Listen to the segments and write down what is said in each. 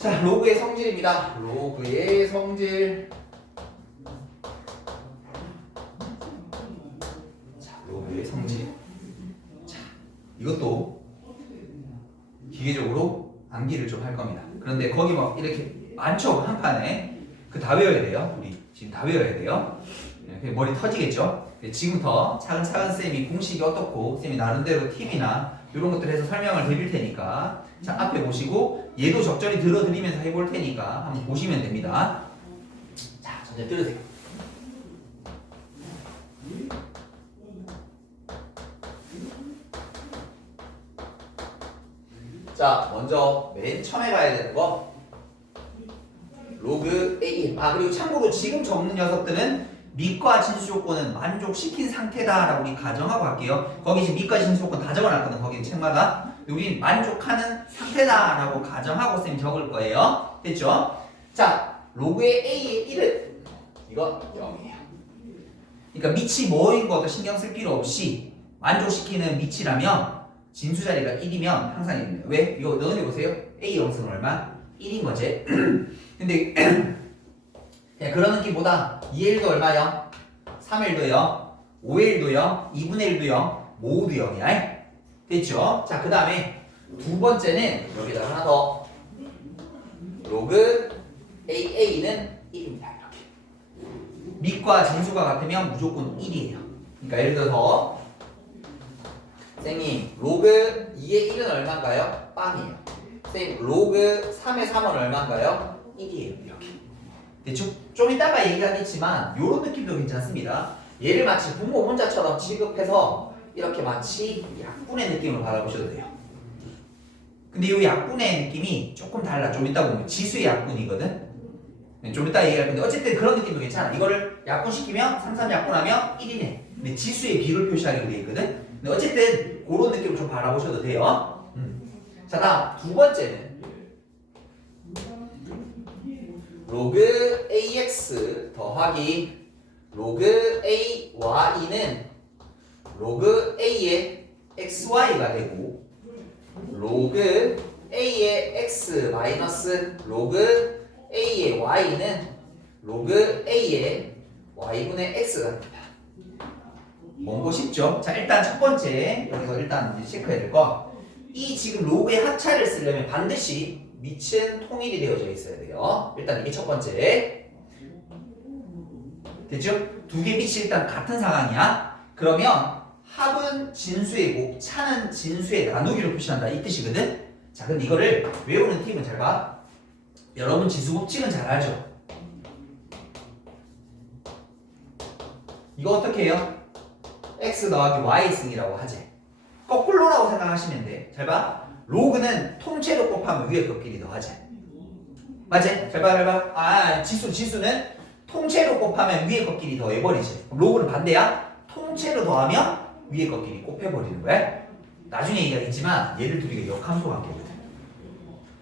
자, 로그의 성질입니다. 로그의 성질. 자, 로그의 성질. 자, 이것도 기계적으로 암기를 좀 할 겁니다. 그런데 거기 뭐 이렇게 많죠? 한 판에. 그 다 외워야 돼요. 우리 지금 다 외워야 돼요. 이렇게 머리 터지겠죠? 지금부터 차근차근 쌤이 공식이 어떻고 쌤이 나름대로 팁이나 이런 것들 해서 설명을 드릴 테니까 자, 앞에 보시고 얘도 적절히 들어드리면서 해볼 테니까 한번 보시면 됩니다. 자, 전체 들으세요. 자, 먼저 맨 처음에 봐야 되는 거 로그 A. 그리고 참고로 지금 적는 녀석들은 밑과 진수 조건은 만족시킨 상태다라고 우리 가정하고 할게요. 거기 지금 밑과 진수 조건 다 적어놨거든. 거기 책마다. 우린 만족하는 상태다라고 가정하고 쌤이 적을 거예요. 됐죠? 자, 로그의 A의 1은 이거 0이에요. 그러니까 밑이 뭐인 것도 신경 쓸 필요 없이 만족시키는 밑이라면 진수 자리가 1이면 항상 1입니다. 왜? 이거 넣어내 보세요. A 영승은 얼마? 1인 거지. 근데 그냥 그런 느낌보다 2의 1도 얼마요? 3의 1도 0, 5의 1도 0, 2분의 1도 0, 모두 0이야. 됐죠? 자, 그 다음에 두 번째는 여기다가 하나 더. 로그 AA는 1입니다. 이렇게. 밑과 진수가 같으면 무조건 1이에요. 그러니까 예를 들어서 선생님, 로그 2의 1은 얼마인가요? 빵이에요. 선생님, 로그 3의 3은 얼마인가요? 1이에요. 이렇게. 됐죠? 좀 이따가 얘기하겠지만 이런 느낌도 괜찮습니다. 얘를 마치 분모 문자처럼 취급해서 이렇게 마치 약분의 느낌으로 바라보셔도 돼요. 근데 이 약분의 느낌이 조금 달라. 좀 이따 보면 지수의 약분이거든. 좀 이따 얘기할 건데 어쨌든 그런 느낌도 괜찮아. 이거를 약분시키면 3, 3 약분하면 1이네. 근데 지수의 비를 표시하기로 되어 있거든. 근데 어쨌든 그런 느낌을 좀 바라보셔도 돼요. 자, 다음 두 번째는 로그 AX 더하기 로그 AY는 로그 A의 XY가 되고 로그 A의 X 마이너스 로그 A의 Y는 로그 A의 Y분의 X가 됩니다. 뭔고 싶죠? 자, 일단 첫 번째 여기서 일단 이제 체크해야 될 거 이 지금 로그의 합차를 쓰려면 반드시 밑은 통일이 되어져 있어야 돼요. 일단 이게 첫 번째. 됐죠? 두 개 밑이 일단 같은 상황이야. 그러면 합은 진수이고 차는 진수의 나누기로 표시한다 이 뜻이거든. 자, 근데 이거를 외우는 팁은 잘 봐. 여러분 지수 법칙은 잘 알죠? 이거 어떻게 해요? x 더하기 y 승이라고 하지. 거꾸로라고 생각하시면 돼. 잘 봐. 로그는 통째로 곱하면 위에 것끼리 더하지. 맞지? 잘 봐, 잘 봐. 지수는 통째로 곱하면 위에 것끼리 더해버리지. 그럼 로그는 반대야. 통째로 더하면 위에 것끼리 곱해버리는 거야. 나중에 얘기하겠지만 얘를 둘이가 역함수 관계거든.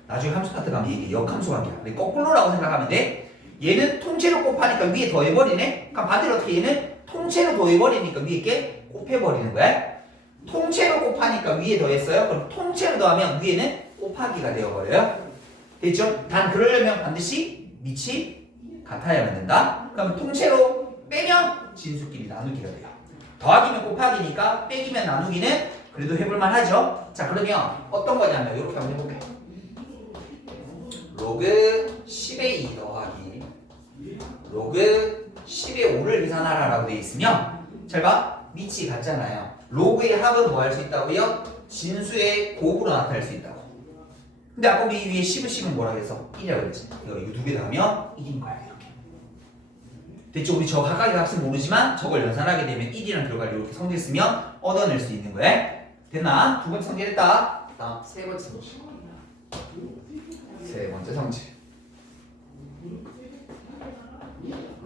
나중에 함수 파트 가면 이게 역함수 관계야. 근데 거꾸로라고 생각하면 돼. 얘는 통째로 곱하니까 위에 더해버리네. 그럼 반대로 어떻게 얘는 통째로 더해버리니까 위에 게 곱해버리는 거야. 통째로 곱하니까 위에 더했어요. 그럼 통째로 더하면 위에는 곱하기가 되어버려요. 됐죠? 단 그러려면 반드시 밑이 같아야만 된다. 그럼 통째로 빼면 진수끼리 나누기가 돼요. 더하기면 곱하기니까 빼기면 나누기는 그래도 해볼만 하죠. 자, 그러면 어떤 거냐면 이렇게 한번 해볼게요. 로그 10의 2 더하기 로그 10의 5를 계산하라라고 되어 있으면 잘 봐. 밑이 같잖아요. 로그의 합은 뭐 할 수 있다고요? 진수의 곱으로 나타낼 수 있다고. 근데 아까 우리 위에 10은 뭐라고 해서 1이라고 했지. 이거 두 개 더하면 1인 거야. 이렇게. 됐죠? 우리 저 각각의 값은 모르지만 저걸 연산하게 되면 1이라는 결과를 이렇게 성질 쓰면 얻어낼 수 있는 거야. 됐나? 두 번째 성질 했다. 다음 세 번째 성질. 세 번째 성질.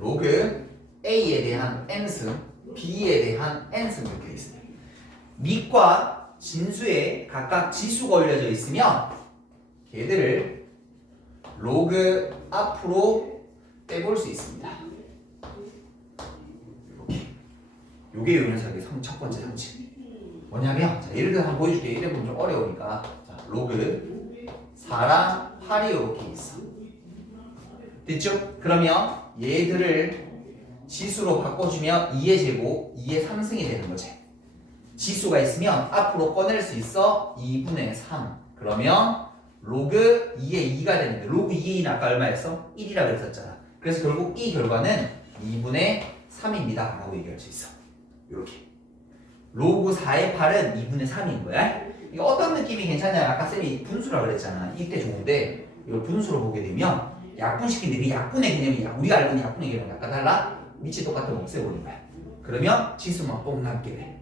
로그 A에 대한 n승, B에 대한 n승 이렇게 있습니다. 밑과 진수에 각각 지수가 올려져 있으면 걔들을 로그 앞으로 빼볼 수 있습니다. 이렇게. 요게 요 녀석의 첫 번째 성질. 뭐냐면, 자, 예를 들어 한번 보여줄게요. 이래 보면 좀 어려우니까. 자, 로그 4랑 8이 이렇게 있어. 됐죠? 그러면 얘들을 지수로 바꿔주면 2의 제곱, 2의 3승이 되는 거지. 지수가 있으면 앞으로 꺼낼 수 있어 2분의 3. 그러면 로그 2의 2가 되는데 로그 2는 아까 얼마였어? 1이라고 했었잖아. 그래서 결국 이 결과는 2분의 3입니다 라고 얘기할 수 있어. 이렇게 로그 4의 8은 2분의 3인 거야. 이거 어떤 느낌이 괜찮냐? 아까 쌤이 분수라고 그랬잖아. 이때 좋은데 이걸 분수로 보게 되면 약분시키는데 그 약분의 개념이 우리가 알고 있는 약분의 개념이 약간 달라? 밑이 똑같으면 없애버린 거야. 그러면 지수만 꼭 남게 돼.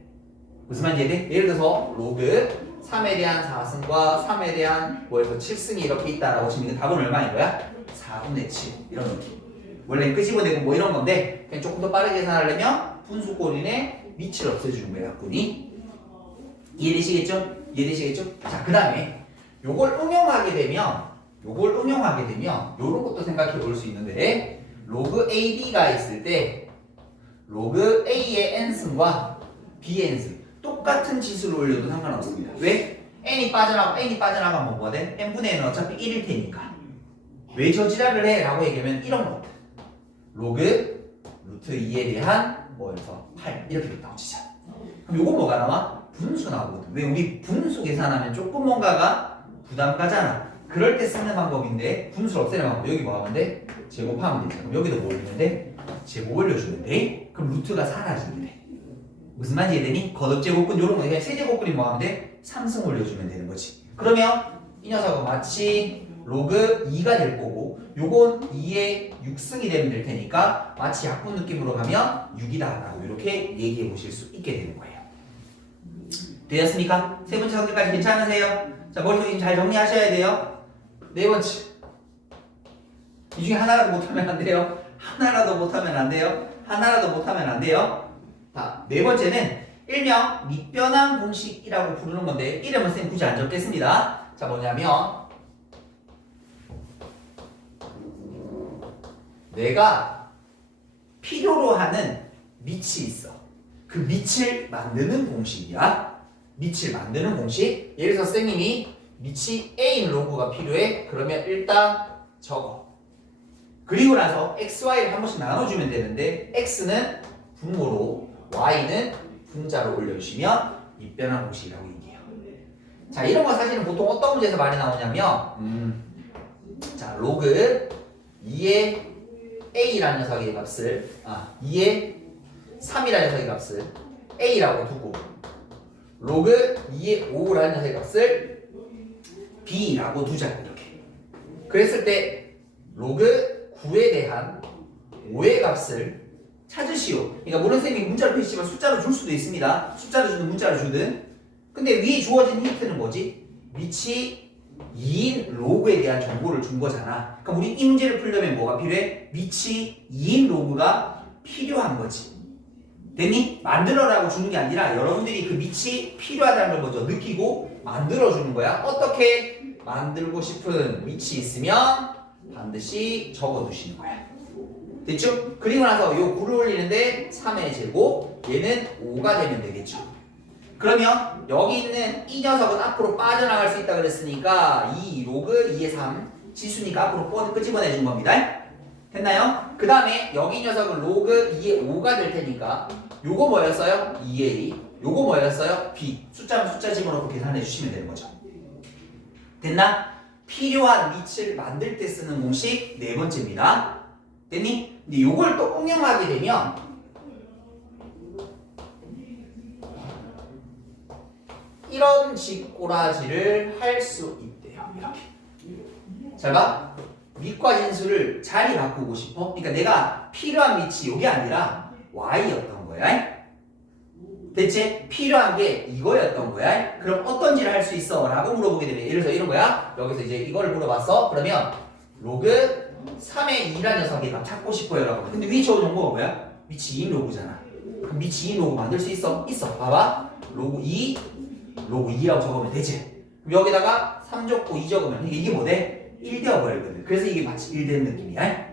무슨 말인지 이해돼? 예를 들어서 로그 3에 대한 4승과 3에 대한 뭐에서 7승이 이렇게 있다라고 치면 답은 얼마인 거야? 4분의 7 이런 느낌. 원래 끄집어내고 뭐 이런 건데 그냥 조금 더 빠르게 계산하려면 분수꼴인의 밑을 없애주는 거야. 약분이. 이해되시겠죠? 이해되시겠죠? 자, 그 다음에 요걸 응용하게 되면 요런 것도 생각해 볼 수 있는데 로그 AB가 있을 때 로그 A의 n승과 B의 n승 똑같은 지수를 올려도 상관없습니다. 왜? n이 빠져나가면 뭐가 돼? n분의 n은 어차피 1일 테니까. 왜 저 지랄을 해? 라고 얘기하면 이런 거. 로그 루트 2에 대한 뭐여서 8 이렇게 됐다고 치자. 그럼 요거 뭐가 나와? 분수 나오거든. 왜? 우리 분수 계산하면 조금 뭔가가 부담 가잖아. 그럴 때 쓰는 방법인데 분수를 없애는 방법. 여기 뭐 하면 돼? 제곱하면 되잖아. 그럼 여기도 뭐 올리면 돼? 제곱 올려주면 돼? 그럼 루트가 사라지게 돼. 무슨 말인지 이해되니? 겉없제곱근 요런 거 그냥 세제곱근이 뭐 하면 돼? 3승 올려주면 되는 거지. 그러면 이 녀석은 마치 로그 2가 될 거고 요건 2의 6승이 되면 될 테니까 마치 약분 느낌으로 가면 6이다 라고 이렇게 얘기해 보실 수 있게 되는 거예요. 되었습니까? 세 번째 성질까지 괜찮으세요? 자, 머릿속에 잘 정리하셔야 돼요. 네 번째, 이 중에 하나라도 못하면 안 돼요. 하나라도 못하면 안 돼요. 자, 네 번째는 일명 밑변환 공식이라고 부르는 건데 이름은 쌤 굳이 안 적겠습니다. 자, 뭐냐면 내가 필요로 하는 밑이 있어. 그 밑을 만드는 공식이야. 예를 들어서 선생님이 밑이 A인 로그가 필요해. 그러면 일단 적어. 그리고 나서 x, y를 한 번씩 나눠주면 되는데 x는 분모로 y는 분자로 올려주시면 밑변환 공식이라고 얘기해요. 자, 이런 거 사실은 보통 어떤 문제에서 많이 나오냐면 자, 로그 2의 a라는 녀석의 값을 2의 3이라는 녀석의 값을 a라고 두고 로그 2의 5라는 녀석의 값을 b라고 두자. 이렇게. 그랬을 때 로그 9에 대한 5의 값을 찾으시오. 그러니까 물론 선생님이 문자로 표시지만 숫자로 줄 수도 있습니다. 숫자로 주든 문자로 주든. 근데 위에 주어진 힌트는 뭐지? 밑이 2인 로그에 대한 정보를 준 거잖아. 그럼 우리 이 문제를 풀려면 뭐가 필요해? 밑이 2인 로그가 필요한 거지. 됐니? 만들어라고 주는 게 아니라 여러분들이 그 밑이 필요하다는 걸 먼저 느끼고 만들어주는 거야. 어떻게 만들고 싶은 밑이 있으면 반드시 적어두시는 거야. 됐죠? 그리고 나서 요 9를 올리는데 3의 제곱, 얘는 5가 되면 되겠죠. 그러면 여기 있는 이 녀석은 앞으로 빠져나갈 수 있다 그랬으니까 2 로그 2의 3 지수니까 앞으로 끄집어내준 겁니다. 됐나요? 그 다음에 여기 녀석은 로그 2의 5가 될 테니까 요거 뭐였어요? 2a. 요거 뭐였어요? b. 숫자는 숫자 집어넣고 계산해 주시면 되는 거죠. 됐나? 필요한 밑을 만들 때 쓰는 공식 네 번째입니다. 됐니? 근데 요걸 또 응용하게 되면 이런 식꼬라지를 할 수 있대요. 이렇게. 잘 봐. 밑과 진수를 자리 바꾸고 싶어? 그러니까 내가 필요한 밑이 요게 아니라 y였던 거야. 대체 필요한 게 이거였던 거야. 그럼 어떤지를 할 수 있어? 라고 물어보게 되면 예를 들어서 이런 거야. 여기서 이제 이거를 물어봤어. 그러면 로그 3의 2라는 녀석이 막 찾고 싶어요 라고. 근데 위에 저 정보가 뭐야? 밑이 2인 로그잖아. 그럼 밑이 2인 로그 만들 수 있어? 있어. 봐봐. 로그 2 로그 2라고 적으면 되지. 그럼 여기다가 3 적고 2 적으면 이게 뭐 돼? 1 되어버리거든. 그래서 이게 마치 1 되는 느낌이야.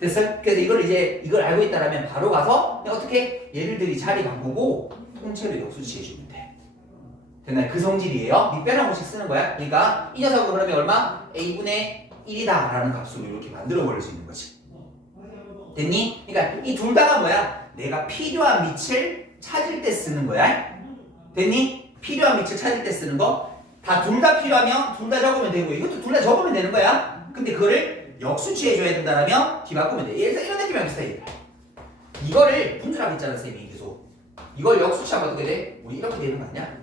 됐어? 그래서 이걸 알고 있다라면 바로 가서 어떻게 얘들이 자리 바꾸고 통째로 역수치해 주면 돼. 됐나요? 그 성질이에요. 밑변환 공식 쓰는 거야. 그러니까 이 녀석은 그러면 얼마? a분의 1이다 라는 값으로 이렇게 만들어 버릴 수 있는 거지. 됐니? 그러니까 이 둘 다가 뭐야? 내가 필요한 밑을 찾을 때 쓰는 거야. 됐니? 필요한 밑을 찾을 때 쓰는 거. 다 둘 다 필요하면 둘 다 적으면 되고 이것도 둘 다 적으면 되는 거야. 근데 그거를 역수치해줘야 된다라면 뒤바꾸면 돼. 예를 들어 이런 느낌이랑 비슷해. 이거를 분출하고 있잖아 쌤이 계속. 이걸 역수치하면 어떻게 돼? 우리 이렇게 되는 거 아니야?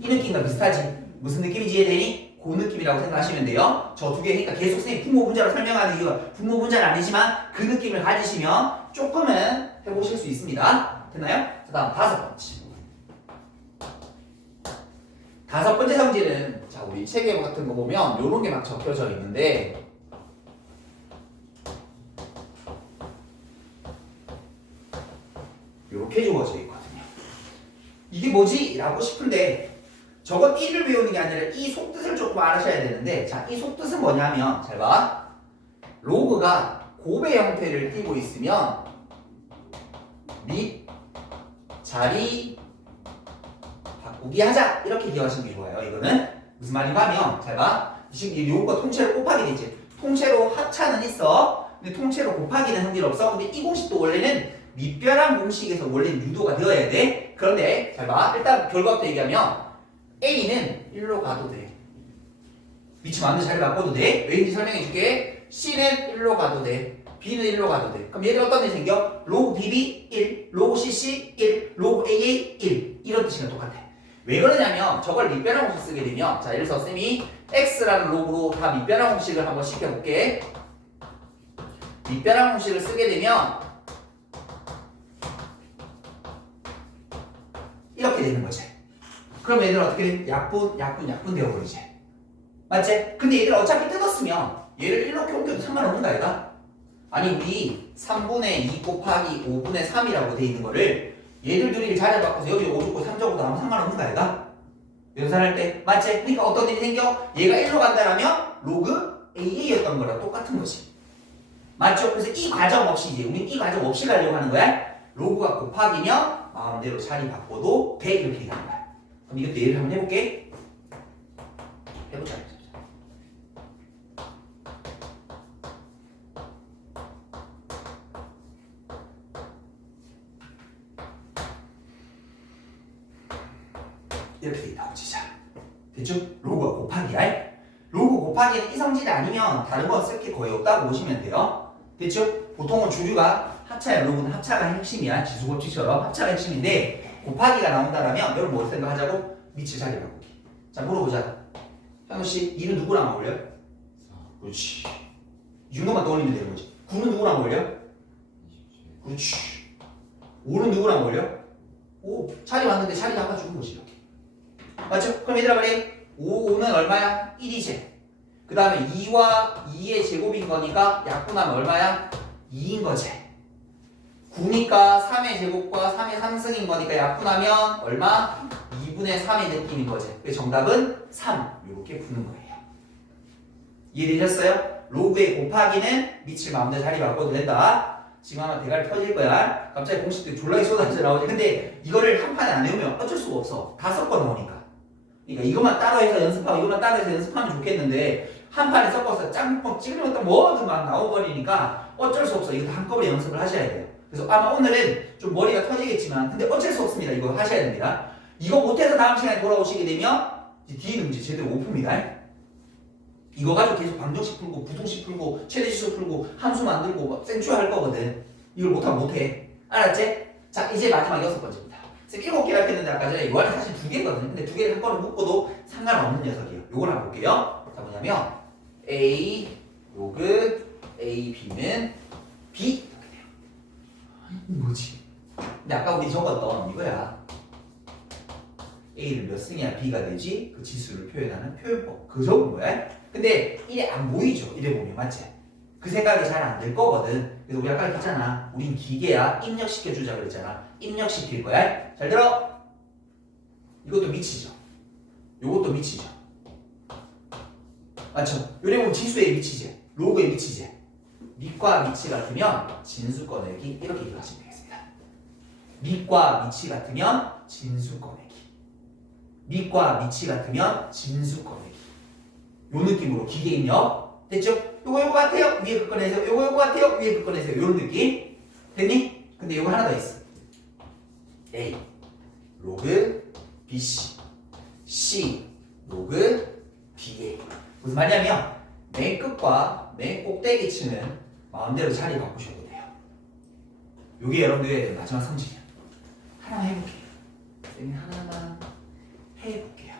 이 느낌과 비슷하지? 무슨 느낌인지 이해되니? 그 느낌이라고 생각하시면 돼요. 저 두 개니까 계속 선생님 분모 분자로 설명하는 이유가 분모 분자는 아니지만 그 느낌을 가지시면 조금은 해보실 수 있습니다. 됐나요? 그 다음 다섯 번째. 다섯 번째 성질은 자 우리 책에 같은 거 보면 요런 게 막 적혀져 있는데 요렇게 주어져 있거든요. 이게 뭐지? 라고 싶은데 저건 1을 배우는 게 아니라 이 속뜻을 조금 알아셔야 되는데 자, 이 속뜻은 뭐냐면 잘 봐. 로그가 곱의 형태를 띠고 있으면 밑 자리 바꾸기 하자 이렇게 기억하시는 게 좋아요. 이거는 무슨 말인가 하면 잘 봐. 지금 이 요거가 통째로 곱하기 되지. 통째로 합차는 있어. 근데 통째로 곱하기는 흥미는 없어. 근데 이 공식도 원래는 밑변환 공식에서 원래는 유도가 되어야 돼. 그런데 잘 봐. 일단 결과부터 얘기하면 A는 1로 가도 돼. 위치 맞는 자리 바꿔도 돼. 왜인지 설명해 줄게. C는 1로 가도 돼. B는 1로 가도 돼. 그럼 얘들 어떤 일이 생겨? 로그 BB 1, 로그 CC 1, 로그 AA 1 이런 뜻이랑 똑같아. 왜 그러냐면 저걸 밑변환 공식 쓰게 되면 자 예를 들어서 쌤이 X라는 로그로 다 밑변환 공식을 한번 시켜볼게. 밑변환 공식을 쓰게 되면 이렇게 되는 거지. 그럼 얘들은 어떻게 돼? 약분 되어버리지. 맞지? 근데 얘들 어차피 뜯었으면 얘를 이렇게 옮겨도 상관없는 거 아이가? 아니 우리 3분의 2 곱하기 5분의 3이라고 돼 있는 거를 얘들 둘이 자리를 바꿔서 여기 5 주고 3 적어도 아무 상관없는 거 아이가? 연산할 때 맞지? 그러니까 어떤 일이 생겨? 얘가 1로 간다라면 로그 AA였던 거랑 똑같은 거지. 맞죠? 그래서 이 과정 없이 이제 우리 이 과정 없이 가려고 하는 거야. 로그가 곱하기면 마음대로 자리 바꿔도 돼 이렇게 얘기하는 거야. 그럼 이것도 예를 한번 해볼게. 해보자. 이렇게 돼 있다고 치자. 됐죠? 로그가 곱하기야. 로그 곱하기는 이 성질이 아니면 다른 거 쓸 게 거의 없다고 보시면 돼요. 됐죠? 보통은 주류가 합차야. 로그는 합차가 핵심이야. 지수법칙처럼 합차가 핵심인데 곱하기가 나온다라면 여러분 뭐 생각하자고? 밑을 자리 바꾸기. 자 물어보자. 현우씨 2는 누구랑 어울려? 그렇지. 이 정도만 떠올리면 되는 거지. 9는 누구랑 어울려? 그렇지. 5는 누구랑 어울려? 5. 자리 왔는데 자리 나가주는 거지 이렇게. 맞죠? 그럼 얘들아 그래 5는 얼마야? 1이지. 그 다음에 2와 2의 제곱인 거니까 약분하면 얼마야? 2인 거지. 9니까 3의 제곱과 3의 3승인 거니까 약분하면 얼마? 2분의 3의 느낌인 거지. 그래서 정답은 3 이렇게 푸는 거예요. 이해되셨어요? 로그의 곱하기는 밑을 마음대로 자리 바꿔도 된다. 지금 아마 대가리 터질 거야. 갑자기 공식들이 졸라게 쏟아져 나오지. 근데 이거를 한 판에 안 외우면 어쩔 수가 없어. 다 섞어 놓으니까. 그러니까 이것만 따로 해서 연습하고 이것만 따로 해서 연습하면 좋겠는데 한 판에 섞어서 짱뽕 찍으면 또 뭐든 막 나와버리니까 어쩔 수 없어. 이거 다 한꺼번에 연습을 하셔야 돼요. 그래서 아마 오늘은 좀 머리가 터지겠지만 근데 어쩔 수 없습니다. 이거 하셔야 됩니다. 이거 못해서 다음 시간에 돌아오시게 되면 이제 뒤에 문제 제대로 못 풉니다. 이거 가지고 계속 방정식 풀고 부등식 풀고 최대지수 풀고 함수 만들고 막 생추 할 거거든. 이걸 못하면 못해. 알았지? 자 이제 마지막 6번째입니다. 쌤 7개를 했는데 아까 전에 이거는 사실 2개거든. 근데 2개를 한 번에 묶어도 상관없는 녀석이에요. 요걸 한번 볼게요. 자 뭐냐면 A 로그 A B는 B 이렇게 돼요. 뭐지? 근데 아까 우리 적었던 이거야. A를 몇 승이야 B가 되지? 그 지수를 표현하는 표현법. 그 적은 거야. 근데 이래 안 보이죠? 이래 보면 맞지? 그 생각이 잘 안 될 거거든. 그래서 우리 아까 했잖아. 우린 기계야. 입력시켜주자 그랬잖아. 입력시킬 거야. 잘 들어. 이것도 미치죠. 요것도 미치죠. 맞죠? 요래 보면 지수에 미치지. 로그에 미치지. 밑과 밑이 같으면 진수 꺼내기 이렇게 이해하시면 되겠습니다. 밑과 밑이 같으면 진수 꺼내기. 밑과 밑이 같으면 진수 꺼내기. 요 느낌으로 기계 입력. 됐죠? 요거 같아요. 위에 거 꺼내세요. 요거 같아요. 위에 거 꺼내세요. 요런 느낌. 됐니? 근데 요거 하나 더 있어. A 로그 BC C 로그 BA. 무슨 말이냐면 맨 끝과 맨 꼭대기층은 마음대로 자리 바꾸셔도 돼요. 요게 여러분들의 마지막 성질이에요. 하나만 해볼게요. 쌤이 하나만 해볼게요.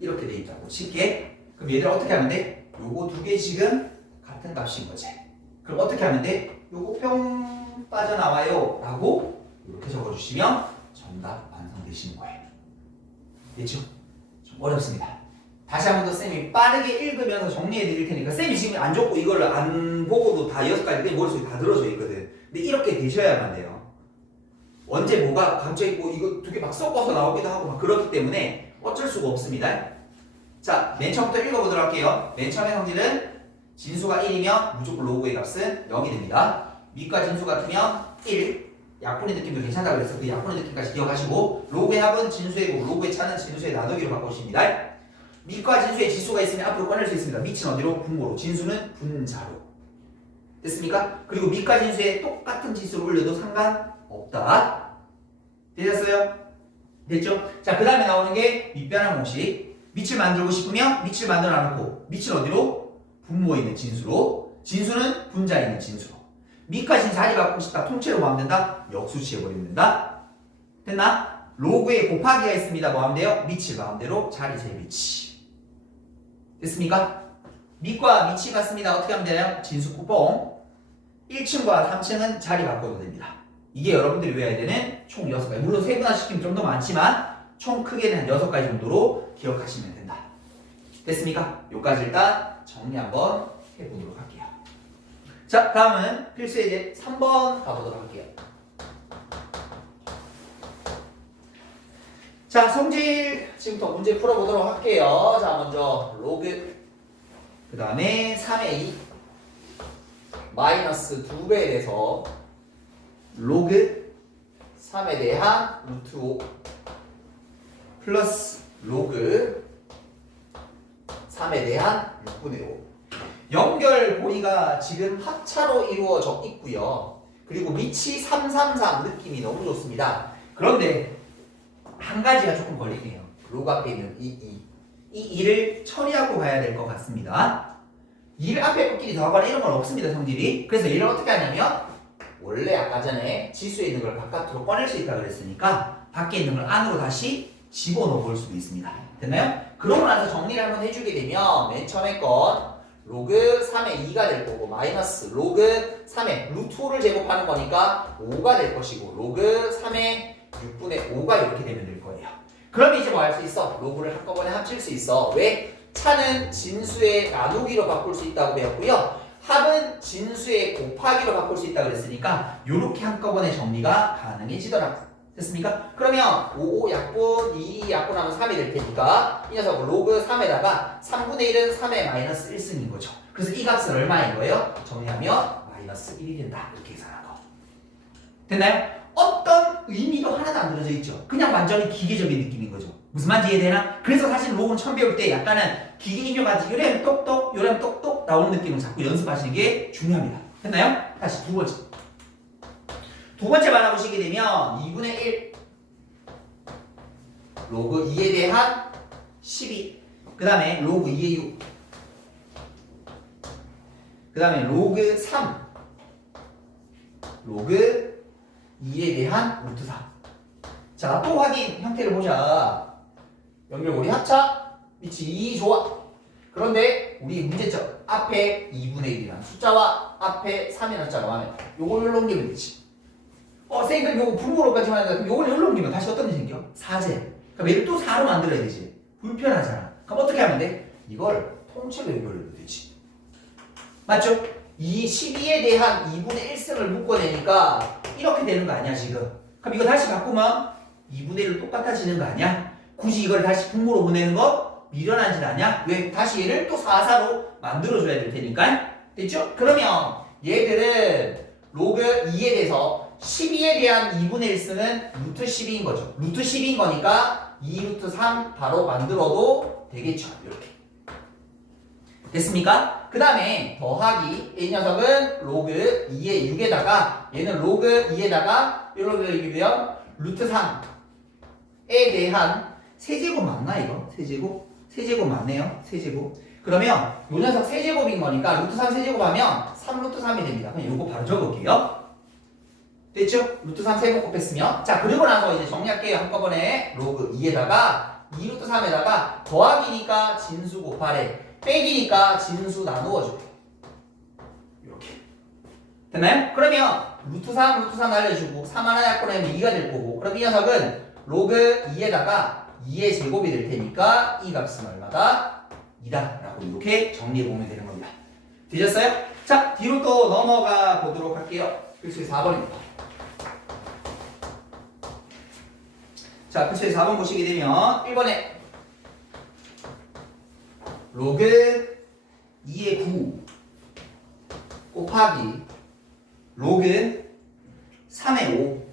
이렇게 돼 있다고 쉽게. 그럼 얘들아 어떻게 하면 돼? 요거 두 개 지금 같은 값인 거지. 그럼 어떻게 하면 돼? 요거 평 빠져나와요 라고 이렇게 적어주시면 정답 완성되시는 거예요. 됐죠? 좀 어렵습니다. 다시 한 번 더 쌤이 빠르게 읽으면서 정리해 드릴 테니까 쌤이 지금 안 적고 이걸 안 보고도 다 6가지 내 머릿속에 다 들어져 있거든. 근데 이렇게 되셔야만 돼요. 언제 뭐가 갑자기 뭐 이거 두 개 막 섞어서 나오기도 하고 막 그렇기 때문에 어쩔 수가 없습니다. 자, 맨 처음부터 읽어보도록 할게요. 맨 처음의 성질은 진수가 1이면 무조건 로그의 값은 0이 됩니다. 밑과 진수 같으면 1, 약분의 느낌도 괜찮다고 그래서 그 약분의 느낌까지 기억하시고 로그의 합은 진수의 곱, 로그의 차는 진수의 나누기로 바꾸십니다. 밑과 진수의 지수가 있으면 앞으로 꺼낼 수 있습니다. 밑은 어디로? 분모로, 진수는 분자로. 됐습니까? 그리고 밑과 진수에 똑같은 지수를 올려도 상관없다. 되셨어요? 됐죠? 자, 그 다음에 나오는 게 밑변환 공식. 밑을 만들고 싶으면 밑을 만들어 놓고 밑을 어디로? 분모에 있는 진수로, 진수는 분자에 있는 진수로. 밑과 진 자리 바꾸고 싶다. 통째로 뭐 하면 된다? 역수치해버리면 된다. 됐나? 로그에 곱하기가 있습니다. 뭐 하면 돼요? 밑을 마음대로 자리 재배치. 됐습니까? 밑과 밑이 같습니다. 어떻게 하면 되나요? 진수 쿠폰. 1층과 3층은 자리 바꿔도 됩니다. 이게 여러분들이 외워야 되는 총 6가지. 물론 세분화시키면 좀 더 많지만 총 크게는 한 6가지 정도로 기억하시면 된다. 됐습니까? 요까지 일단 정리 한번 해보도록 할게요. 자, 다음은 필수 예제 3번 가보도록 할게요. 자, 성질 지금부터 문제 풀어보도록 할게요. 자, 먼저 로그, 그 다음에 3의 2 마이너스 2배에 대해서 로그 3에 대한 루트 5 플러스 로그 3에 대한 6분의 5. 연결고리가 지금 합차로 이루어져 있고요. 그리고 밑이 333 느낌이 너무 좋습니다. 그런데 한 가지가 조금 걸리네요. 로그 앞에 있는 이 2를 처리하고 가야 될 것 같습니다. 2를 앞에 것끼리 더하거나 이런 건 없습니다. 성질이. 그래서 얘를 어떻게 하냐면 원래 아까 전에 지수에 있는 걸 바깥으로 꺼낼 수 있다고 그랬으니까 밖에 있는 걸 안으로 다시 집어넣어 볼 수도 있습니다. 됐나요? 그러고 나서 정리를 한번 해주게 되면 맨 처음에 건 로그 3의 2가 될 거고 마이너스 로그 3의 루트 5를 제곱하는 거니까 5가 될 것이고 로그 3의 6분의 5가 이렇게 되면 될 거예요. 그러면 이제 뭐 할 수 있어? 로그를 한꺼번에 합칠 수 있어. 왜? 차는 진수의 나누기로 바꿀 수 있다고 배웠고요. 합은 진수의 곱하기로 바꿀 수 있다고 그랬으니까 이렇게 한꺼번에 정리가 가능해지더라고요. 됐습니까? 그러면 5 약분, 2 약분하면 3이 될 테니까 이 녀석은 로그 3에다가 3분의 1은 3의 마이너스 1승인 거죠. 그래서 이 값은 얼마인 거예요? 정리하면 마이너스 1이 된다. 이렇게 계산한 거. 됐나요? 어떤 의미도 하나도 안 들어져 있죠. 그냥 완전히 기계적인 느낌인 거죠. 무슨 말인지 이해되나? 그래서 사실 로그는 처음 배울 때 약간은 기계 입력하지 요래면 똑똑, 요래면 똑똑 나오는 느낌을 자꾸 연습하시는 게 중요합니다. 됐나요? 다시 두 번째. 두 번째 만나보시게 되면 2분의 1 로그 2에 대한 12 그 다음에 로그 2의 6 그 다음에 로그 3 로그 2에 대한 루트 3. 자, 또 확인 형태를 보자. 연결고리 합차 밑이 2 좋아. 그런데 우리 문제점 앞에 2분의 1이라는 숫자와 앞에 3이라는 숫자가 나오면 요걸 넘기면 되지. 쌤들 요거 분모로까지 하는 거야. 요걸 여기로 옮기면 다시 어떤 일이 생겨? 4제. 그럼 얘를 또 4로 만들어야 되지. 불편하잖아. 그럼 어떻게 하면 돼? 이걸 통째로 연결해도 되지. 맞죠? 이 12에 대한 2분의 1승을 묶어내니까 이렇게 되는 거 아니야 지금. 그럼 이거 다시 바꾸면 2분의 1로 똑같아지는 거 아니야? 굳이 이걸 다시 분모로 보내는 거 미련하진 않냐? 왜? 다시 얘를 또 4, 4로 만들어줘야 될 테니까 됐죠? 그러면 얘들은 로그 2에 대해서 12에 대한 2분의 1승은 루트 12인 거죠. 루트 12인 거니까 2 루트 3 바로 만들어도 되겠죠. 이렇게. 됐습니까? 그 다음에 더하기 이 녀석은 로그 2의 6에다가 얘는 로그 2에다가 이렇게 얘기하면 루트 3에 대한 세제곱 맞나 이거? 세제곱? 세제곱 맞네요. 세제곱. 그러면 요 녀석 세제곱인 거니까 루트 3 세제곱하면 3 루트 3이 됩니다. 그냥 요거 바로 적을게요. 됐죠? 루트 3 세번 곱했으면 자 그리고 나서 이제 정리할게요. 한꺼번에 로그 2에다가 2 루트 3에다가 더하기니까 진수 곱하래 빼기니까 진수 나누어줘. 이렇게 됐나요? 그러면 루트 3 날려주고 3 하나 약분하면 2가 될 거고 그럼 이 녀석은 로그 2에다가 2의 제곱이 될 테니까 이 값은 얼마다? 2다 라고 이렇게 정리해보면 되는 겁니다. 되셨어요? 자 뒤로 또 넘어가 보도록 할게요. 필수의 4번입니다. 자, 필수의 4번 보시게 되면 1번에 로그 2의 9 곱하기 로그 3의 5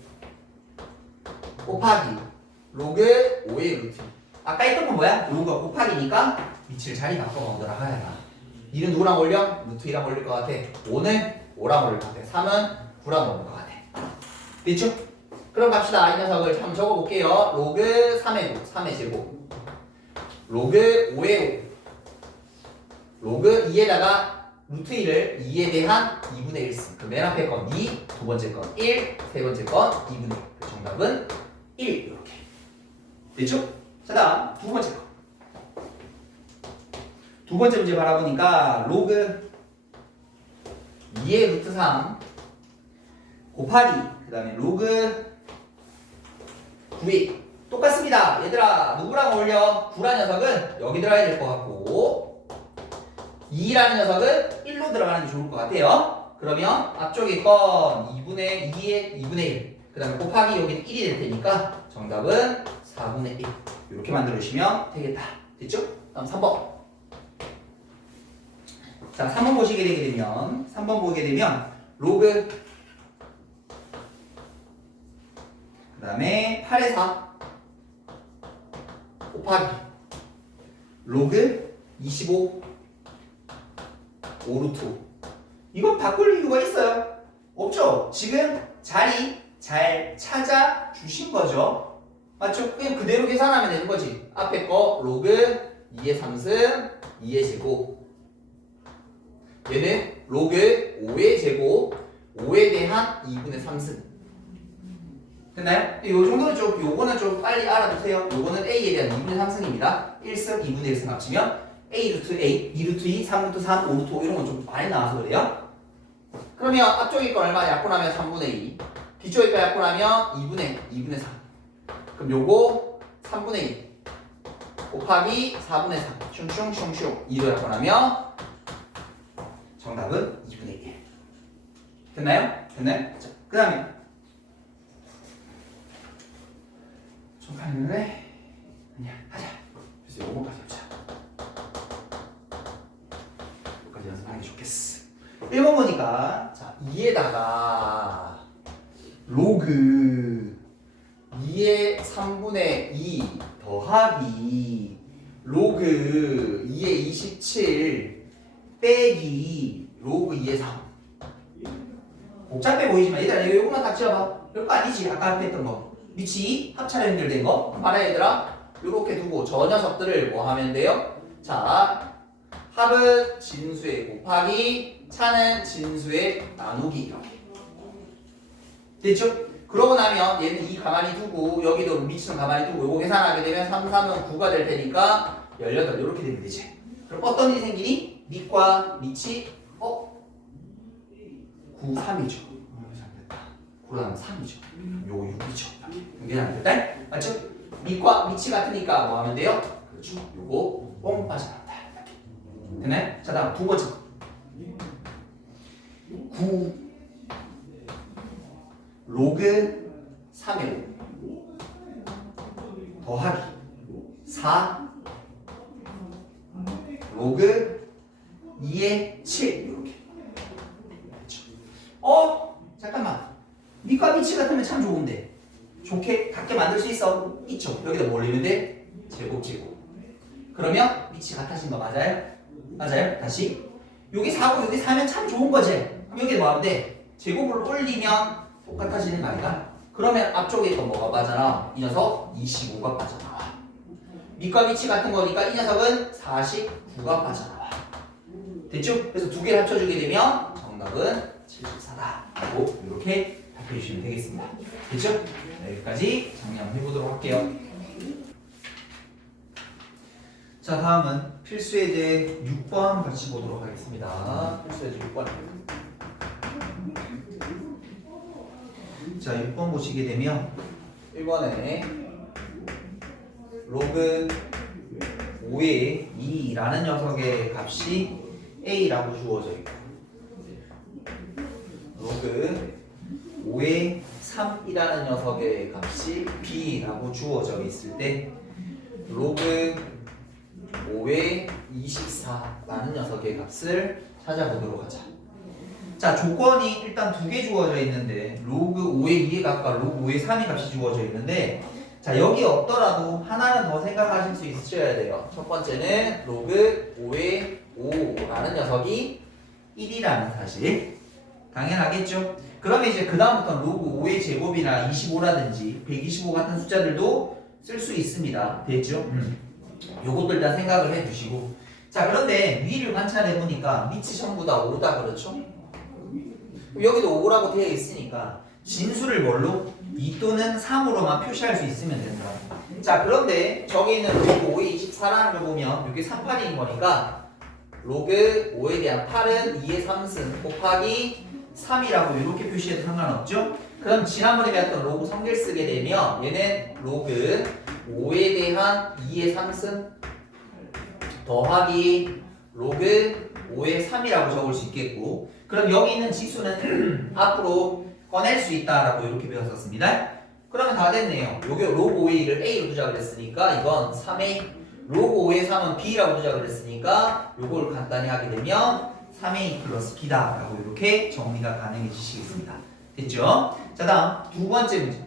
곱하기 로그 5의 루트. 아까 했던 건 뭐야? 로그가 곱하기니까 위치를 자리 바꿔 넣으라 하야가. 2는 누구랑 올려? 루트 2랑 올릴 것 같아. 5는 5랑 올릴 것 같아. 3은 9랑 올릴 것 같아. 됐죠? 그럼 갑시다. 이 녀석을 한번 적어볼게요. 로그 3의 5, 3의 제곱. 로그 5의 5. 로그 2에다가 루트 1을 2에 대한 2분의 1승. 그럼 맨 앞에 건 2, 두 번째 건 1, 세 번째 건 2분의 1. 그 정답은 1. 이렇게. 됐죠? 자, 다음 두 번째 거. 두 번째 문제 바라보니까 로그 2의 루트 3 곱하기 그 다음에 로그 9이 똑같습니다. 얘들아 누구랑 올려? 9라는 녀석은 여기 들어가야 될 것 같고 2라는 녀석은 1로 들어가는 게 좋을 것 같아요. 그러면 앞쪽에 건 2분의 2의 2분의 1. 그 다음에 곱하기 여기는 1이 될 테니까 정답은 4분의 1. 이렇게 만들어주시면 되겠다. 됐죠? 다음 3번. 자, 3번 보시게 되게 되면 3번 보게 되면 로그 그 다음에 8의 4 곱하기 로그 25 5루트 5. 이건 바꿀 이유가 있어요? 없죠? 지금 자리 잘 찾아 주신 거죠? 맞죠? 그냥 그대로 계산하면 되는 거지. 앞에 거 로그 2의 3승 2의 제곱 얘는 로그 5의 제곱 5에 대한 2분의 3승 됐나요? 이 정도는 좀 요거는 좀 빨리 알아두세요. 요거는 A에 대한 2분의 3승입니다 1승 2분의 1승 합치면 A 루트 A, 2 루트 2, 3 루트 3, 5 루트 5 이런 건 좀 많이 나와서 그래요. 그러면 앞쪽에 거 얼마 약분하면 3분의 2 뒤쪽에 거 약분하면 2분의 3 그럼 요거 3분의 2 곱하기 4분의 3 슝슝슝슝 2로 약분하면 정답은 2분의 1 됐나요? 됐나요? 자, 그 다음에 좀 가는데 아니야 하자. 그래서 요거까지 해보자. 요거까지 연습하는 게 좋겠어. 1번 보니까 자 2에다가 로그 2의 3분의 2 더하기 로그 2의 27 빼기 로그 2의 3 복잡해 보이지만 얘들아 이거만 딱 지어봐. 별거 아니지. 아까 앞에 했던 거 위치 합차로 연결된 거 알아 얘들아? 요렇게 두고 저 녀석들을 뭐 하면 돼요? 자 합은 진수의 곱하기 차는 진수의 나누기 이렇게 됐죠? 그러고 나면 얘는 2 가만히 두고 여기도 미치는 가만히 두고 요거 계산하게 되면 3, 3은 9가 될 테니까 18 이렇게 되면 되지. 그럼 어떤 일이 생기니? 밑과 밑이 9, 3이죠. 9로 나면 3이죠. 요거 6이죠. 계산 됐다? 맞죠? 밑과 밑이 같으니까 뭐 하면 돼요? 그렇죠. 요거 뽕 빠져나온다. 됐나요? 자 다음 두 번째 9 로그 3의 5 더하기 4 로그 2의 7 이렇게 잠깐만. 밑과 밑이 같으면 참 좋은데. 좋게 같게 만들 수 있어? 있죠. 여기다 뭐 올리면 돼? 제곱. 그러면 밑이 같아진 거 맞아요? 맞아요? 다시. 여기 4고 여기 4면 참 좋은 거지. 그럼 여기 뭐 하면 돼? 제곱을 올리면 똑같아지는 거 아닌가? 그러면 앞쪽에 있던 뭐가 빠져나와? 이 녀석 25가 빠져나와. 밑과 밑이 같은 거니까 이 녀석은 49가 빠져나와. 됐죠? 그래서 두 개를 합쳐주게 되면 정답은 74다. 라고 이렇게 답해 주시면 되겠습니다. 됐죠? 여기까지 정리한번 해보도록 할게요. 자, 다음은 필수예제 6번 같이 보도록 하겠습니다. 필수예제 6번. 자, 6번 보시게 되면 1번에 로그 5의 2라는 녀석의 값이 a라고 주어져 있고 로그 5의 3이라는 녀석의 값이 b라고 주어져 있을 때 로그 5의 24라는 녀석의 값을 찾아보도록 하자. 자, 조건이 일단 두 개 주어져 있는데 로그 5의 2의 값과 로그 5의 3의 값이 주어져 있는데 자, 여기 없더라도 하나는 더 생각하실 수 있으셔야 돼요. 첫 번째는 로그 5의 5라는 녀석이 1이라는 사실. 당연하겠죠? 그러면 이제 그 다음부터는 로그 5의 제곱이나 25라든지 125 같은 숫자들도 쓸 수 있습니다. 됐죠? 요것도 일단 생각을 해주시고. 자, 그런데 위를 관찰해 보니까 밑이 전부 다 5다 그렇죠? 여기도 5라고 되어 있으니까 진수를 뭘로? 2 또는 3으로만 표시할 수 있으면 된다. 자, 그런데 저기 있는 로그 5의 24라는 걸 보면 이게 38인 거니까 로그 5에 대한 8은 2의 3승 곱하기 3이라고 이렇게 표시해도 상관없죠? 그럼 지난번에 배웠던 로그 성질 쓰게 되면 얘는 로그 5에 대한 2의 3승 더하기 로그 5의 3이라고 적을 수 있겠고, 그럼 여기 있는 지수는 앞으로 꺼낼 수 있다라고 이렇게 배웠었습니다. 그러면 다 됐네요. 여기 로그 5의 2를 a로 두자 그랬으니까 이건 3a, 로그 5의 3은 b라고 두자 그랬으니까 요걸 간단히 하게 되면 3a 플러스 b다 라고 이렇게 정리가 가능해지시겠습니다. 됐죠? 자, 다음 두 번째 문제.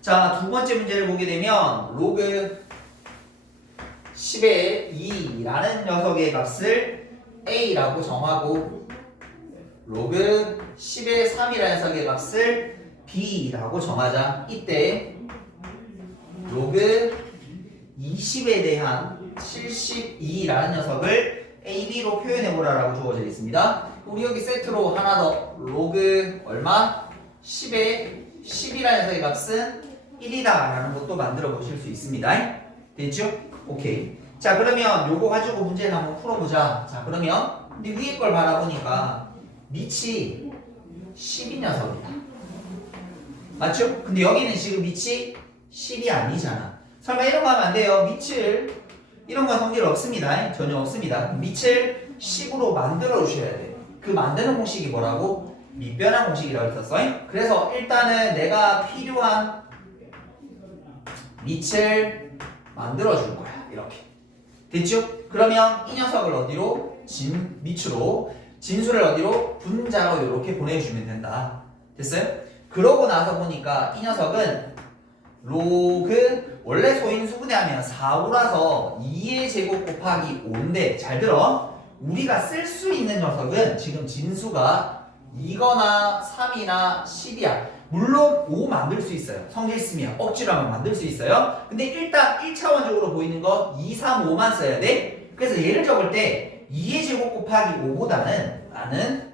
자, 두 번째 문제를 보게 되면 로그 10의 2라는 녀석의 값을 a라고 정하고 로그 10의 3이라는 녀석의 값을 b라고 정하자. 이때 로그 20에 대한 72라는 녀석을 ab로 표현해보라라고 주어져 있습니다. 우리 여기 세트로 하나 더 로그 얼마? 10의 10이라는 녀석의 값은 1이다 라는 것도 만들어 보실 수 있습니다. 됐죠? 오케이. 자, 그러면 요거 가지고 문제를 한번 풀어보자. 자, 그러면 근데 위에 걸 바라보니까 밑이 10이 녀석이다. 맞죠? 근데 여기는 지금 밑이 10이 아니잖아. 설마 이런 거 하면 안 돼요. 밑을 이런 건 성질 없습니다. 전혀 없습니다. 밑을 10으로 만들어 주셔야 돼요. 그 만드는 공식이 뭐라고? 밑변환 공식이라고 했었어요. 그래서 일단은 내가 필요한 밑을 만들어 줄 거야. 이렇게. 됐죠? 그러면 이 녀석을 어디로? 밑으로. 진수를 어디로? 분자로 이렇게 보내주시면 된다. 됐어요? 그러고 나서 보니까 이 녀석은 로그 원래 소인수분해하면 4, 5라서 2의 제곱 곱하기 5인데 잘 들어. 우리가 쓸 수 있는 녀석은 지금 진수가 2거나 3이나 10이야. 물론 5 만들 수 있어요. 성질 쓰면 억지로 하면 만들 수 있어요. 근데 일단 1차원적으로 보이는 거 2, 3, 5만 써야 돼. 그래서 얘를 적을 때 2의 제곱 곱하기 5보다는 나는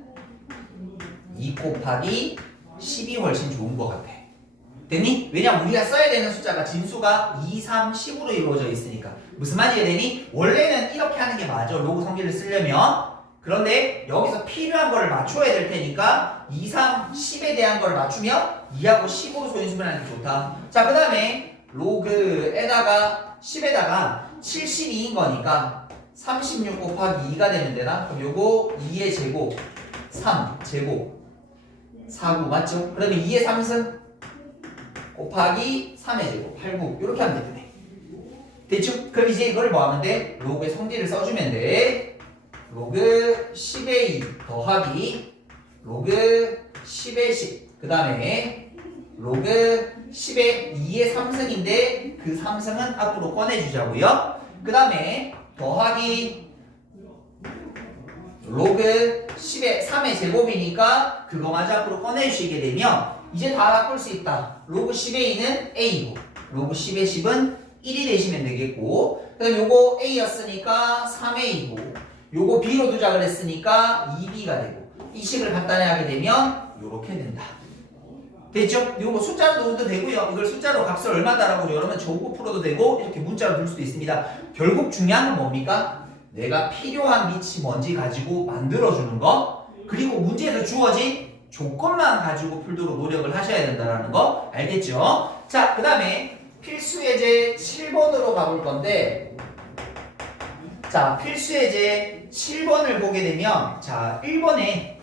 2 곱하기 10이 훨씬 좋은 것 같아. 됐니? 왜냐면 우리가 써야 되는 숫자가 진수가 2, 3, 10으로 이루어져 있으니까. 무슨 말인지 되니? 원래는 이렇게 하는 게 맞아. 로그 성질을 쓰려면. 그런데 여기서 필요한 거를 맞춰야 될 테니까 2, 3, 10에 대한 걸 맞추면 2하고 10으로 소인수분하는 게 좋다. 자, 그 다음에 로그에다가 10에다가 72인 거니까 36 곱하기 2가 되면 되나? 그럼 요거 2의 제곱 3 제곱 49 맞죠? 그러면 2의 3승 곱하기 3의 제곱 89 이렇게 하면 되네. 됐죠? 그럼 이제 이걸 뭐 하면 돼? 로그의 성질을 써주면 돼. 로그 10의 2 더하기 로그 10의 10. 그 다음에 로그 10의 2의 3승인데 그 3승은 앞으로 꺼내주자고요. 그 다음에 더하기 로그 10의 3의 제곱이니까 그거마저 앞으로 꺼내주시게 되면 이제 다 바꿀 수 있다. 로그 10의 2는 A고 로그 10의 10은 1이 되시면 되겠고 그다음 요거 A였으니까 3A고 요거 B로 두자 그랬으니까 2B가 되고 이 식을 간단하게 되면 요렇게 된다. 됐죠? 이거 뭐 숫자로 넣어도 되고요. 이걸 숫자로 값을 얼마다라고 여러분 적고 풀어도 되고 이렇게 문자로 둘 수도 있습니다. 결국 중요한 건 뭡니까? 내가 필요한 밑이 뭔지 가지고 만들어주는 거 그리고 문제에서 주어진 조건만 가지고 풀도록 노력을 하셔야 된다는 거 알겠죠? 자, 그 다음에 필수 예제 7번으로 가볼 건데 자, 필수 예제 7번을 보게 되면 자, 1번에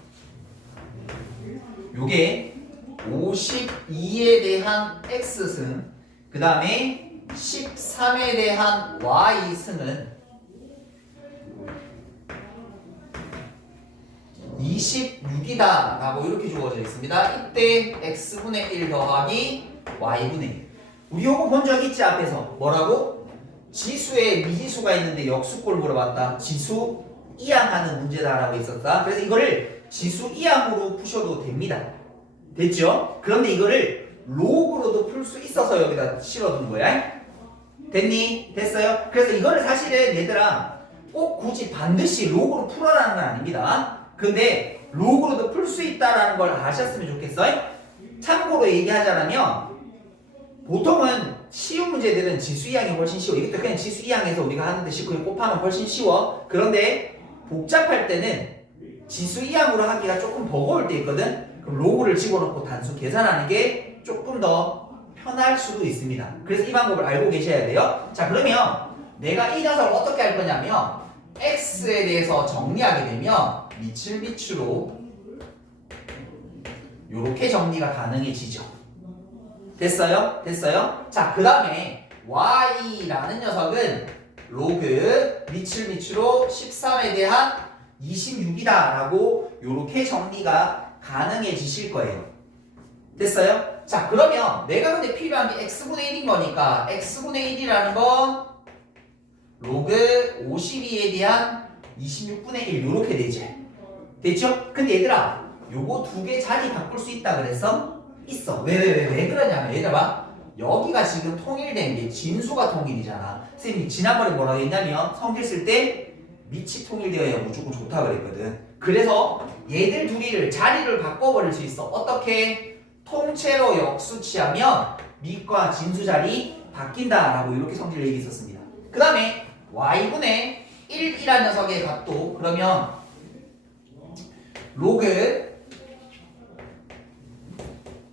요게 52에 대한 X승 그 다음에 13에 대한 Y승은 26이다 라고 이렇게 주어져 있습니다. 이때 X분의 1 더하기 Y분의 1 우리 요거 본 적 있지 앞에서 뭐라고? 지수에 미지수가 있는데 역수꼴 물어봤다. 지수 이항하는 문제다라고 있었다. 그래서 이거를 지수 이항으로 푸셔도 됩니다. 됐죠? 그런데 이거를 로그로도 풀 수 있어서 여기다 실어둔 거야. 됐니? 됐어요? 그래서 이거를 사실은 얘들아 꼭 굳이 반드시 로그로 풀어라는 건 아닙니다. 근데 로그로도 풀 수 있다라는 걸 아셨으면 좋겠어요? 참고로 얘기하자면 보통은 쉬운 문제들은 지수 이항이 훨씬 쉬워. 이것도 그냥 지수 이항에서 우리가 하는데 식구에 곱하면 훨씬 쉬워. 그런데 복잡할 때는 지수 이항으로 하기가 조금 버거울 때 있거든. 그럼 로그를 집어넣고 단수 계산하는 게 조금 더 편할 수도 있습니다. 그래서 이 방법을 알고 계셔야 돼요. 자, 그러면 내가 이 녀석을 어떻게 할 거냐면 X에 대해서 정리하게 되면 밑을 밑으로 이렇게 정리가 가능해지죠. 됐어요? 됐어요? 자, 그 다음에 Y라는 녀석은 로그 밑을 밑으로 13에 대한 26이다 라고 이렇게 정리가 가능해지실 거예요. 됐어요? 자, 그러면 내가 근데 필요한 게 X분의 1인 거니까 X분의 1이라는 건 로그 52에 대한 26분의 1 이렇게 되지. 됐죠? 근데 얘들아 요거 두 개 자리 바꿀 수 있다 그랬어? 있어. 왜 그러냐면 얘들아 봐. 여기가 지금 통일된 게 진수가 통일이잖아. 선생님이 지난번에 뭐라고 했냐면 성질 쓸 때 밑이 통일되어야 무조건 좋다 그랬거든. 그래서 얘들 둘이를 자리를 바꿔버릴 수 있어. 어떻게? 통째로 역수치하면 밑과 진수 자리 바뀐다라고 이렇게 성질을 얘기했었습니다. 그 다음에 y분의 1이라는 녀석의 값도 그러면 로그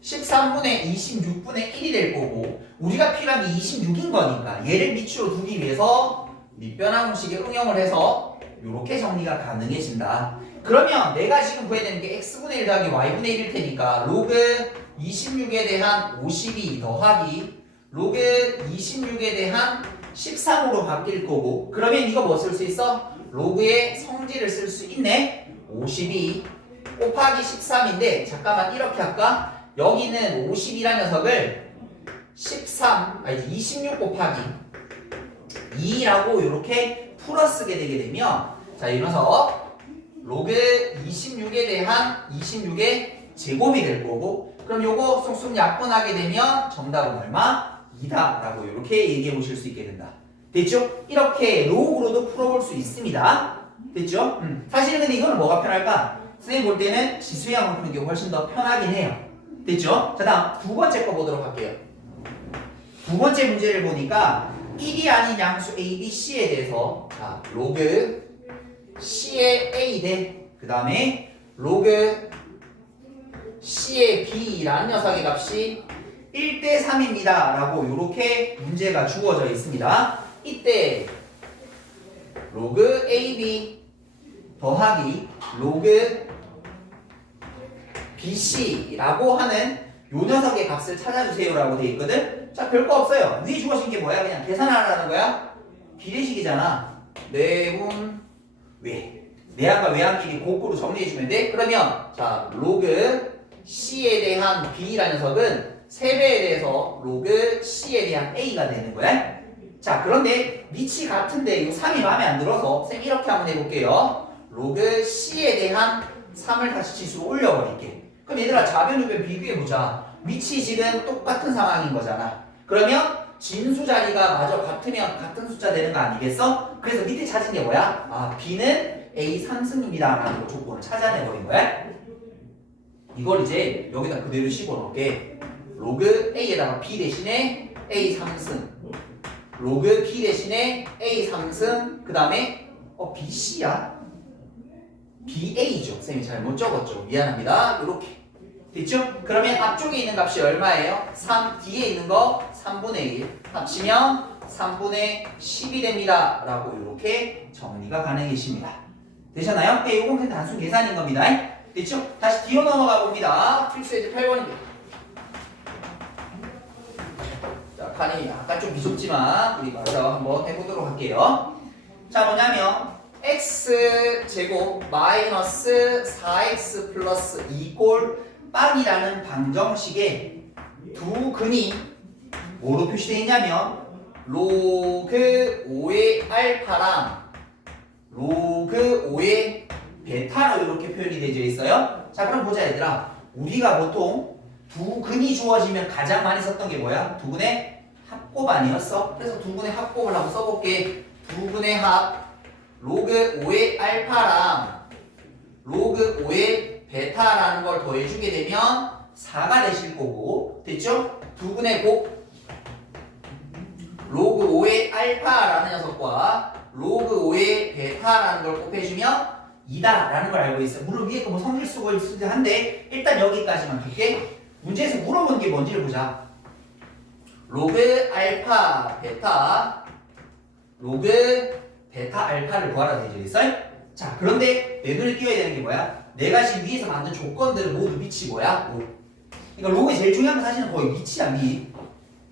13분의 26분의 1이 될 거고 우리가 필요한 게 26인 거니까 얘를 밑으로 두기 위해서 밑변환공식에 응용을 해서 이렇게 정리가 가능해진다. 그러면 내가 지금 구해야 되는 게 x분의 1 더하기 y분의 1일 테니까 로그 26에 대한 52 더하기 로그 26에 대한 13으로 바뀔 거고 그러면 이거 뭐 쓸 수 있어? 로그의 성질을 쓸 수 있네. 52 곱하기 13인데 잠깐만 이렇게 할까? 여기는 52라는 녀석을 26 곱하기 2라고 이렇게 풀어쓰게 되게 되면 자 이 녀석 로그 26에 대한 26의 제곱이 될 거고 그럼 요거 쏙쏙 약분하게 되면 정답은 얼마? 2다 라고 이렇게 얘기해 보실 수 있게 된다. 됐죠? 이렇게 로그로도 풀어볼 수 있습니다. 됐죠? 사실은 근데 이거는 뭐가 편할까? 선생님 볼 때는 지수형을 푸는 게 훨씬 더 편하긴 해요. 됐죠? 자 다음 두 번째 거 보도록 할게요. 두 번째 문제를 보니까 1이 아닌 양수 A, B, C에 대해서 자 로그 C의 A 대 그 다음에 로그 C의 B라는 녀석의 값이 1대 3입니다 라고 이렇게 문제가 주어져 있습니다. 이때 로그 AB 더하기 로그 BC라고 하는 요 녀석의 값을 찾아주세요 라고 돼 있거든. 자 별거 없어요. 위에 주어진 게 뭐야? 그냥 계산하라는 거야. 비례식이잖아. 내분 왜 내항과 외항끼리 곡구로 정리해주면 돼. 그러면 자 로그 C에 대한 B라는 녀석은 세배에 대해서 로그 C에 대한 A가 되는 거야. 자 그런데 밑이 같은데 이 3이 마음에 안 들어서 쌤 이렇게 한번 해볼게요. 로그 C에 대한 3을 다시 지수로 올려버릴게. 그럼 얘들아 좌변 우변 비교해보자. 밑이 지금 똑같은 상황인 거잖아. 그러면 진수 자리가 마저 같으면 같은 숫자 되는 거 아니겠어? 그래서 밑에 찾은 게 뭐야? 아 B는 A 3승입니다 라는 조건을 찾아내버린 거야. 이걸 이제 여기다 그대로 씹어놓을게. 로그 A에다가 B 대신에 A 3승, 로그 B 대신에 A 3승, 그 다음에 BC야? BA죠. 쌤이 잘못 적었죠. 미안합니다. 이렇게 됐죠? 그러면 앞쪽에 있는 값이 얼마예요? 3, 뒤에 있는 거 3분의 1 합치면 3분의 10이 됩니다 라고 이렇게 정리가 가능해집니다. 되셨나요? 네, 이건 그냥 단순 계산인 겁니다. 됐죠? 다시 뒤로 넘어가 봅니다. 필수예제 8번입니다. 자, 칸이 약간 좀 비좁지만 우리 바로 한번 해보도록 할게요. 자, 뭐냐면 x제곱 마이너스 4x 플러스 2꼴 빵이라는 방정식에 두 근이 뭐로 표시되어 있냐면 로그 5의 알파랑 로그 5의 베타로 이렇게 표현이 되어 있어요. 자 그럼 보자 얘들아. 우리가 보통 두 근이 주어지면 가장 많이 썼던 게 뭐야? 두 근의 합곱 아니었어? 그래서 두 근의 합곱을 한번 써볼게. 두 근의 합 로그 5의 알파랑 로그 5의 베타라는 걸 더해주게 되면 4가 되실 거고 됐죠? 두 근의 곱 로그 5의 알파라는 녀석과 로그 5의 베타라는 걸 곱해주면 2다 라는 걸 알고 있어. 물론 위에 거 뭐 성질 쓰고 있을 한데 일단 여기까지만 볼게. 문제에서 물어본 게 뭔지를 보자. 로그 알파 베타 로그 베타 알파를 구하라 되어 있어요. 자 그런데 내 눈에 띄어야 되는 게 뭐야? 내가 지금 위에서 만든 조건들은 모두 밑이 뭐야? 5. 그러니까 로그의 제일 중요한 건 사실은 거의 밑이야. 밑.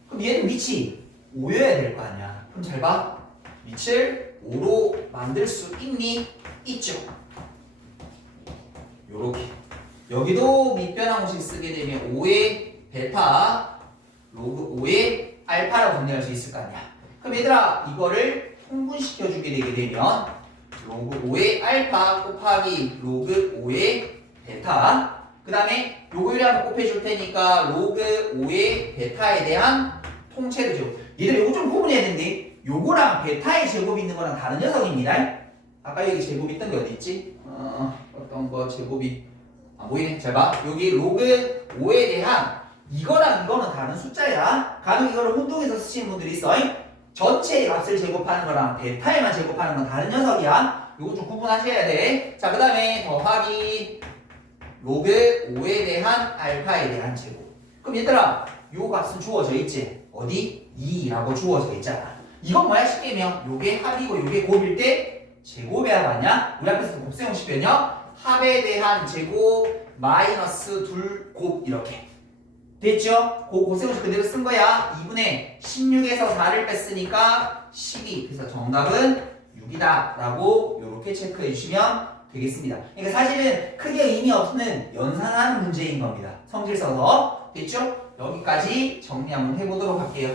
그럼 얘는 밑이 5여야 될 거 아니야. 그럼 잘 봐. 밑을 5로 만들 수 있니? 있죠. 요렇게 여기도 밑변환공식 쓰게 되면 5의 베타 로그 5의 알파라고 정리할 수 있을 거 아니야. 그럼 얘들아 이거를 통분시켜 주게 되게 되면 로그 5의 알파 곱하기 로그 5의 베타 그 다음에 요거를 한번 곱해줄 테니까 로그 5의 베타에 대한 통째로 제곱. 얘들 요거 좀 구분해야 되는데 요거랑 베타의 제곱이 있는 거랑 다른 녀석입니다. 아까 여기 제곱 있던 게 어디 있지? 어떤 거 제곱이 안 보이네. 잘 봐. 여기 로그 5에 대한 이거랑 이거는 다른 숫자야. 간혹 이거를 혼동해서 쓰시는 분들이 있어. 전체의 값을 제곱하는 거랑 베타에만 제곱하는 건 다른 녀석이야. 이거 좀 구분하셔야 돼. 자, 그 다음에 더하기 로그 5에 대한 알파에 대한 제곱. 그럼 얘들아, 요 값은 주어져 있지? 어디? 2라고 주어져 있잖아. 이건 뭐야? 쉽게 면 요게 합이고 요게 곱일 때 제곱의 합 아니야? 우리 앞에서 곱셈공식 변형 합에 대한 제곱 마이너스 둘 곱 이렇게 됐죠? 그 곱셈공식 그대로 쓴 거야. 2분의 16에서 4를 뺐으니까 12. 그래서 정답은 6이다 라고 이렇게 체크해 주시면 되겠습니다. 그러니까 사실은 크게 의미 없는 연산하는 문제인 겁니다. 성질 써서 됐죠? 여기까지 정리 한번 해보도록 할게요.